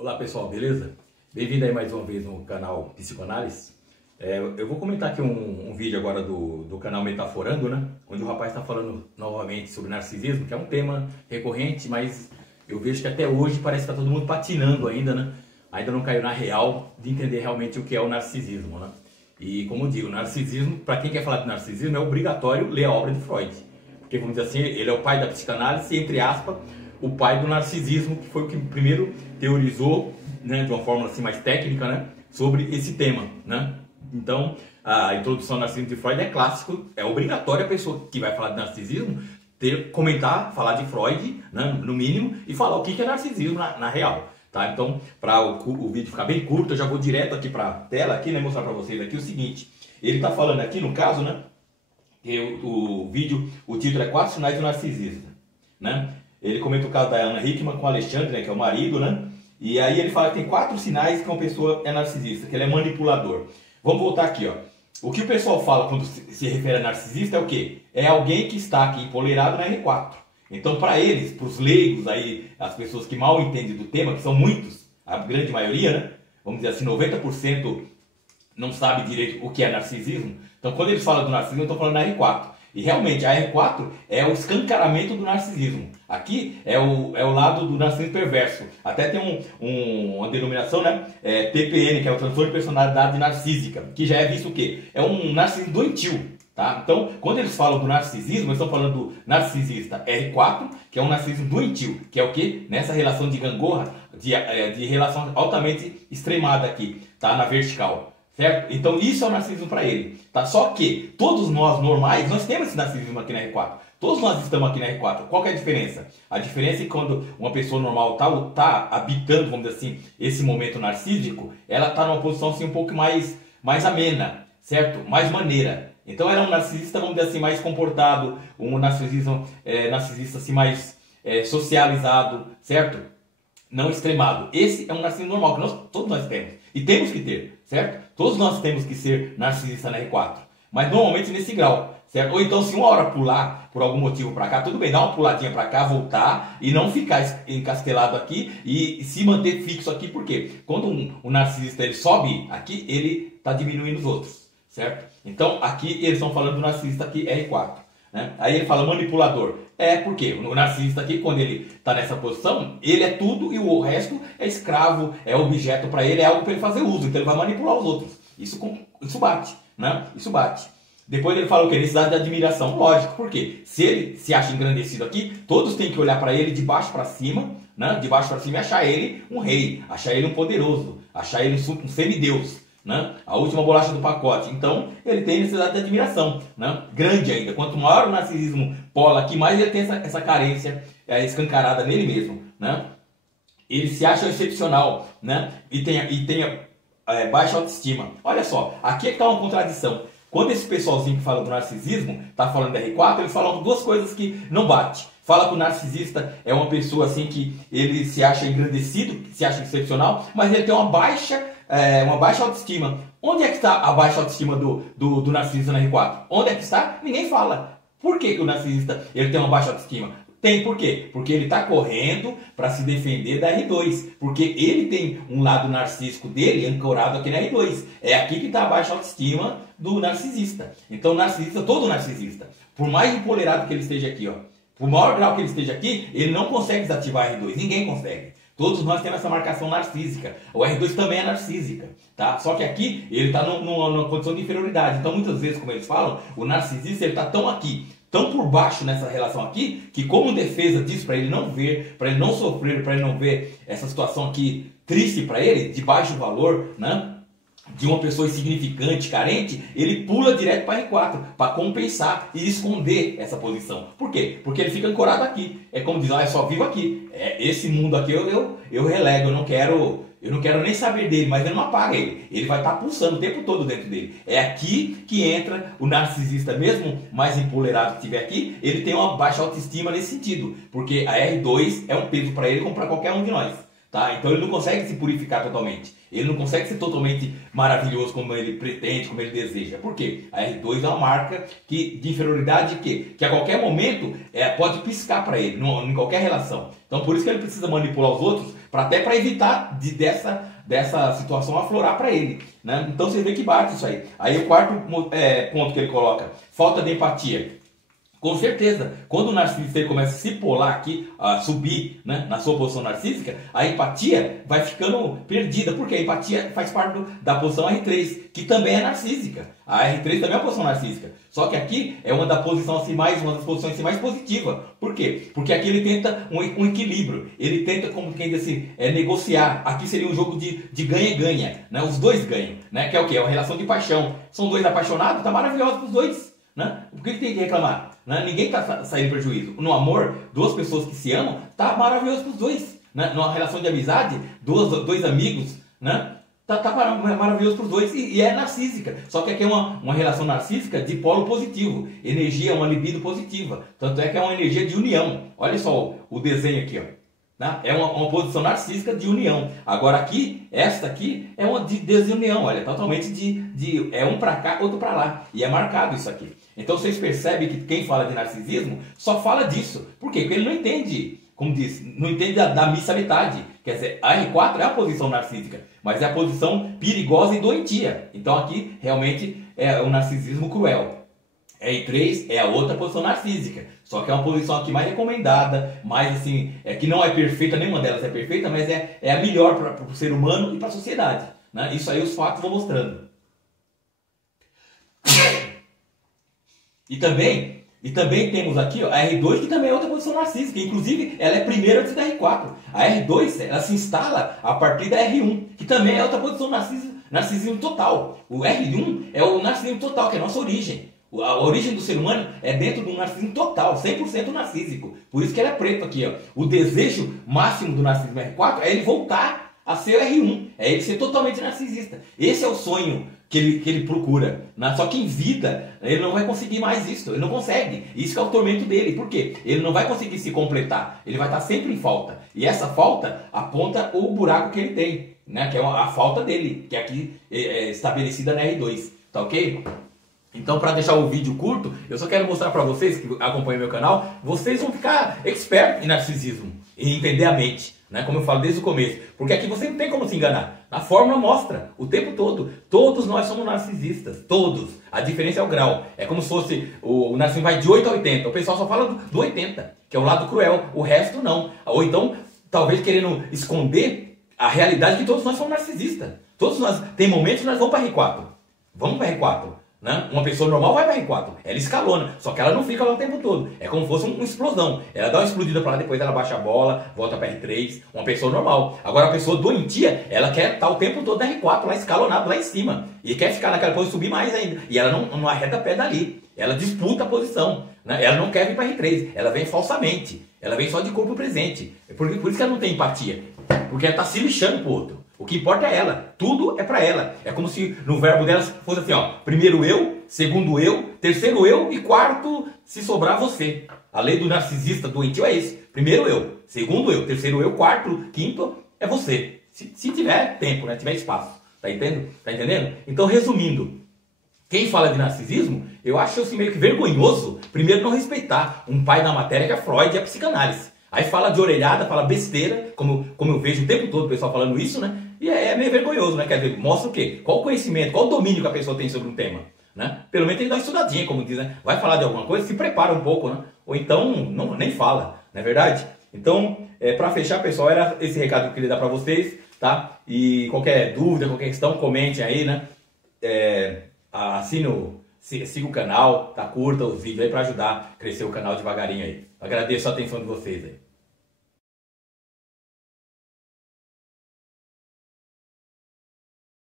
Olá pessoal, beleza? Bem-vindo aí mais uma vez no canal Psicoanálise. Eu vou comentar aqui um vídeo agora do canal Metaforando, né? Onde o rapaz está falando novamente sobre narcisismo, que é um tema recorrente, mas eu vejo que até hoje parece que está todo mundo patinando ainda, né? Ainda não caiu na real de entender realmente o que é o narcisismo, né? E como eu digo, narcisismo, para quem quer falar de narcisismo, é obrigatório ler a obra de Freud. Porque, vamos dizer assim, ele é o pai da psicanálise e, entre aspas, o pai do narcisismo, que foi o que primeiro teorizou, né, de uma forma assim mais técnica, né, sobre esse tema, né? Então, a introdução ao narcisismo de Freud é clássico, é obrigatório a pessoa que vai falar de narcisismo comentar, falar de Freud, né, no mínimo, e falar o que é narcisismo na real, tá? Então, para o vídeo ficar bem curto, eu já vou direto aqui para a tela, aqui, né, mostrar para vocês aqui o seguinte. Ele está falando aqui, no caso, né, que o vídeo, o título é 4 sinais do narcisista, né? Ele comenta o caso da Ana Hickman com o Alexandre, né, que é o marido, né? E aí ele fala que tem 4 sinais que uma pessoa é narcisista, que ele é manipulador. Vamos voltar aqui, ó. O que o pessoal fala quando se refere a narcisista é o quê? É alguém que está aqui empoleirado na R4. Então, para eles, para os leigos aí, as pessoas que mal entendem do tema, que são muitos, a grande maioria, né? Vamos dizer assim, 90% não sabe direito o que é narcisismo. Então, quando eles falam do narcisismo, eu estou falando da R4. E realmente, a R4 é o escancaramento do narcisismo. Aqui é o lado do narcisismo perverso. Até tem uma denominação, né? TPN, que é o transtorno de personalidade narcísica, que já é visto o quê? É um narcisismo doentio. Tá? Então, quando eles falam do narcisismo, eles estão falando do narcisista R4, que é um narcisismo doentio, que é o quê? Nessa relação de gangorra, de relação altamente extremada aqui, tá? Na vertical. Certo? Então isso é o narcisismo para ele, tá? Só que todos nós normais, nós temos esse narcisismo aqui na R4. Todos nós estamos aqui na R4. Qual que é a diferença? A diferença é que quando uma pessoa normal tá habitando, vamos dizer assim, esse momento narcísico, ela está numa posição assim um pouco mais amena, certo? Mais maneira. Então ela é um narcisista, vamos dizer assim, mais comportado, um narcisista assim mais socializado, certo? Não extremado. Esse é um narcisismo normal, que todos nós temos. E temos que ter, certo? Todos nós temos que ser narcisista na R4. Mas normalmente nesse grau, certo? Ou então se uma hora pular por algum motivo para cá, tudo bem, dá uma puladinha para cá, voltar e não ficar encastelado aqui e se manter fixo aqui. Por quê? Quando um narcisista ele sobe aqui, ele está diminuindo os outros, certo? Então aqui eles estão falando do narcisista aqui R4. Né? Aí ele fala manipulador. Porque o narcisista aqui, quando ele está nessa posição, ele é tudo e o resto é escravo, é objeto para ele, é algo para ele fazer uso. Então ele vai manipular os outros. Isso bate, né? Isso bate. Depois ele fala o quê? Necessidade de admiração. Lógico, por quê? Se ele se acha engrandecido aqui, todos têm que olhar para ele de baixo para cima, né? De baixo para cima e achar ele um rei, achar ele um poderoso, achar ele um semideus. Né? A última bolacha do pacote. Então ele tem necessidade de admiração, né? Grande ainda. Quanto maior o narcisismo pola aqui, mais ele tem essa carência escancarada nele mesmo, né? Ele se acha excepcional, né? E tem baixa autoestima. Olha só, aqui é que está uma contradição. Quando esse pessoalzinho que fala do narcisismo está falando da R4, eles falam duas coisas que não bate. Fala que o narcisista é uma pessoa assim que ele se acha engrandecido, se acha excepcional, mas ele tem uma baixa autoestima. Onde é que está a baixa autoestima do narcisista na R4? Onde é que está? Ninguém fala. Por que o narcisista ele tem uma baixa autoestima? Tem, por quê? Porque ele está correndo para se defender da R2. Porque ele tem um lado narcísico dele ancorado aqui na R2. É aqui que está a baixa autoestima do narcisista. Então, todo narcisista, por mais empolerado que ele esteja aqui, ó, por maior grau que ele esteja aqui, ele não consegue desativar a R2. Ninguém consegue. Todos nós temos essa marcação narcísica. O R2 também é narcísica, tá? Só que aqui ele está numa condição de inferioridade. Então, muitas vezes, como eles falam, o narcisista ele está tão aqui, tão por baixo nessa relação aqui, que como defesa disso, para ele não ver, para ele não sofrer, para ele não ver essa situação aqui triste para ele, de baixo valor, né? De uma pessoa insignificante, carente, ele pula direto para R4, para compensar e esconder essa posição. Por quê? Porque ele fica ancorado aqui. É como diz, eu só vivo aqui. Esse mundo aqui eu relego, eu não quero nem saber dele, mas ele não apaga ele. Ele vai estar pulsando o tempo todo dentro dele. É aqui que entra o narcisista, mesmo mais empolerado que estiver aqui, ele tem uma baixa autoestima nesse sentido. Porque a R2 é um peso para ele como para qualquer um de nós. Tá? Então ele não consegue se purificar totalmente. Ele não consegue ser totalmente maravilhoso como ele pretende, como ele deseja. Por quê? A R2 é uma marca de inferioridade que a qualquer momento pode piscar para ele, em qualquer relação. Então por isso que ele precisa manipular os outros até para evitar dessa situação aflorar para ele, né? Então você vê que bate isso aí. Aí o quarto ponto que ele coloca, falta de empatia. Com certeza, quando o narcisista ele começa a se polar aqui, a subir, né, na sua posição narcísica, a empatia vai ficando perdida, porque a empatia faz parte da posição R3, que também é narcísica. A R3 também é uma posição narcísica, só que aqui é uma das posições assim mais positiva. Por quê? Porque aqui ele tenta um equilíbrio, ele tenta, como quem diz assim, negociar. Aqui seria um jogo de ganha-ganha, né? Os dois ganham, né? Que é o quê? É uma relação de paixão. São dois apaixonados, tá maravilhoso para os dois, né? Por que tem que reclamar? Né? Ninguém está saindo prejuízo. No amor, duas pessoas que se amam, tá maravilhoso para os dois. Né? Numa relação de amizade, dois amigos, né? Tá maravilhoso para os dois e é narcísica. Só que aqui é uma relação narcísica de polo positivo. Energia é uma libido positiva. Tanto é que é uma energia de união. Olha só o desenho aqui, ó. Né? É uma posição narcísica de união. Agora aqui, esta aqui é uma de desunião. Olha, totalmente é um para cá, outro para lá. E é marcado isso aqui. Então vocês percebem que quem fala de narcisismo só fala disso. Por quê? Porque ele não entende, como diz, não entende da missa metade. Quer dizer, a R4 é a posição narcísica, mas é a posição perigosa e doentia. Então aqui realmente é o narcisismo cruel. R3 é a outra posição narcísica, só que é uma posição aqui mais recomendada, mais assim, que não é perfeita, nenhuma delas é perfeita, mas é a melhor para o ser humano e para a sociedade. Né? Isso aí os fatos vão mostrando. E também temos aqui, ó, a R2, que também é outra posição narcísica. Inclusive, ela é primeira antes da R4. A R2 ela se instala a partir da R1, que também é outra posição narcisismo total. O R1 é o narcisismo total, que é a nossa origem. A origem do ser humano é dentro do narcisismo total, 100% narcísico. Por isso que ele é preto aqui. Ó. O desejo máximo do narcisismo R4 é ele voltar a ser o R1. É ele ser totalmente narcisista. Esse é o sonho que ele procura. Né? Só que em vida, ele não vai conseguir mais isso. Ele não consegue. Isso que é o tormento dele. Por quê? Ele não vai conseguir se completar. Ele vai estar sempre em falta. E essa falta aponta o buraco que ele tem. Né? Que é a falta dele. Que é aqui estabelecida na R2. Tá ok? Então, para deixar o vídeo curto, eu só quero mostrar para vocês que acompanham meu canal, vocês vão ficar expertos em narcisismo e entender a mente, né? Como eu falo desde o começo, porque aqui você não tem como se enganar. A fórmula mostra o tempo todo. Todos nós somos narcisistas, todos. A diferença é o grau. É como se fosse o narcisismo vai de 8 a 80. O pessoal só fala do 80, que é o lado cruel. O resto não. Ou então, talvez querendo esconder a realidade que todos nós somos narcisistas. Todos nós tem momentos que nós vamos para R4. Vamos para R4. Né? Uma pessoa normal vai para R4, ela escalona, só que ela não fica lá o tempo todo. É como se fosse uma explosão. Ela dá uma explodida para lá, depois ela baixa a bola, volta para R3. Uma pessoa normal. Agora a pessoa doentia, ela quer estar o tempo todo na R4, lá escalonado, lá em cima. E quer ficar naquela posição, subir mais ainda. E ela não arreta pé dali. Ela disputa a posição. Né? Ela não quer vir para R3, ela vem falsamente. Ela vem só de corpo presente. Por isso que ela não tem empatia. Porque ela está se lixando pro outro. O que importa é ela. Tudo é para ela. É como se no verbo dela fosse assim, ó. Primeiro eu, segundo eu, terceiro eu e quarto se sobrar você. A lei do narcisista doentio é esse. Primeiro eu, segundo eu, terceiro eu, quarto, quinto é você. Se tiver tempo, né? Tiver espaço. Tá entendendo? Tá entendendo? Então, resumindo. Quem fala de narcisismo, eu acho assim meio que vergonhoso, primeiro não respeitar um pai da matéria que é Freud e a psicanálise. Aí fala de orelhada, fala besteira, como eu vejo o tempo todo o pessoal falando isso, né? E é meio vergonhoso, né? Quer dizer, mostra o quê? Qual o conhecimento, qual o domínio que a pessoa tem sobre um tema, né? Pelo menos tem que dar uma estudadinha, como diz, né? Vai falar de alguma coisa, se prepara um pouco, né? Ou então, nem fala, não é verdade? Então, para fechar, pessoal, era esse recado que eu queria dar para vocês, tá? E qualquer dúvida, qualquer questão, comente aí, né? Siga o canal, tá? Curta os vídeos aí para ajudar a crescer o canal devagarinho aí. Agradeço a atenção de vocês aí.